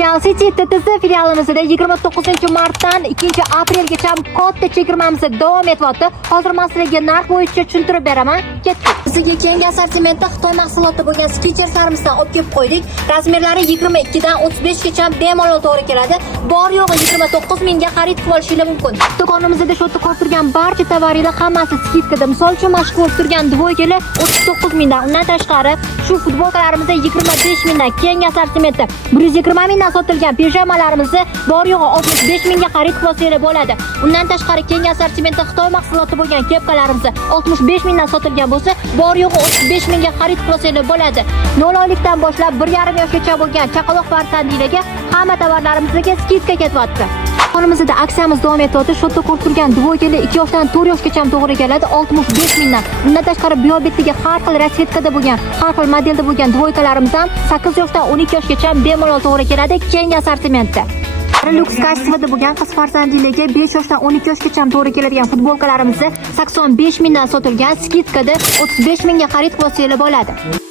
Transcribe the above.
Real City TTS filialimizda 29-martdan 2-aprelgacha katta chegirmamiz davom etyapti. Hozir men sizlarga narx bo'yicha tushuntirib beraman. Ketdik. Sizga keyingi assortimentda Xitoy mahsuloti bo'lgan Skechers-larimizdan olib kelib qo'ydik. Razmerlari 22 dan 35 gacha bemalol to'g'ri keladi. Bor yo'g'i 29 mingga xarid qilib olishingiz mumkin. Do'konimizda shu yerda ko'rib turgan barcha tovarlar hammasi skidkada. Misol uchun mashq ko'rib turgan dvoykalar 39 mingdan. Undan tashqari shu futbolkalarimizda 25 mingdan, keyingi assortimentda 120 mingdan sotilgan pijamalarimizni bor yo'g'i 65 mingga xarid qilib olsangiz bo'ladi. Undan tashqari keyingi assortimentda Xitoy mahsuloti bo'lgan kepkalarimizni 65 mingdan sotilgan bo'lsa, bor yo'g'i 35 mingga xarid qilib olsangiz bo'ladi. 0 oylikdan boshlab 1,5 yoshgacha bo'lgan chaqaloq farzandlarga hamma tovarlarimizga skidka ketyapti. Qonimizda aksiyamiz davom etyapti. Shu yerda ko'rib turgan dvoykalar 2 yoshdan 4 yoshgacha to'g'ri keladi, 65 mingdan. Undan tashqari biobetdagi har xil rasvetkada bo'lgan, har xil modelda bo'lgan dvoykalarimiz ham 8 yoshdan 12 yoshgacha bemalol to'g'ri keladi keyingi assortimentda. Luks kastvada bo'lgan qiz farzandlarga 5 yoshdan 12 yoshgacha to'g'ri keladigan futbolkalarimizni 85 mingdan sotilgan, skidkada 35 mingga xarid qilsangiz bo'ladi.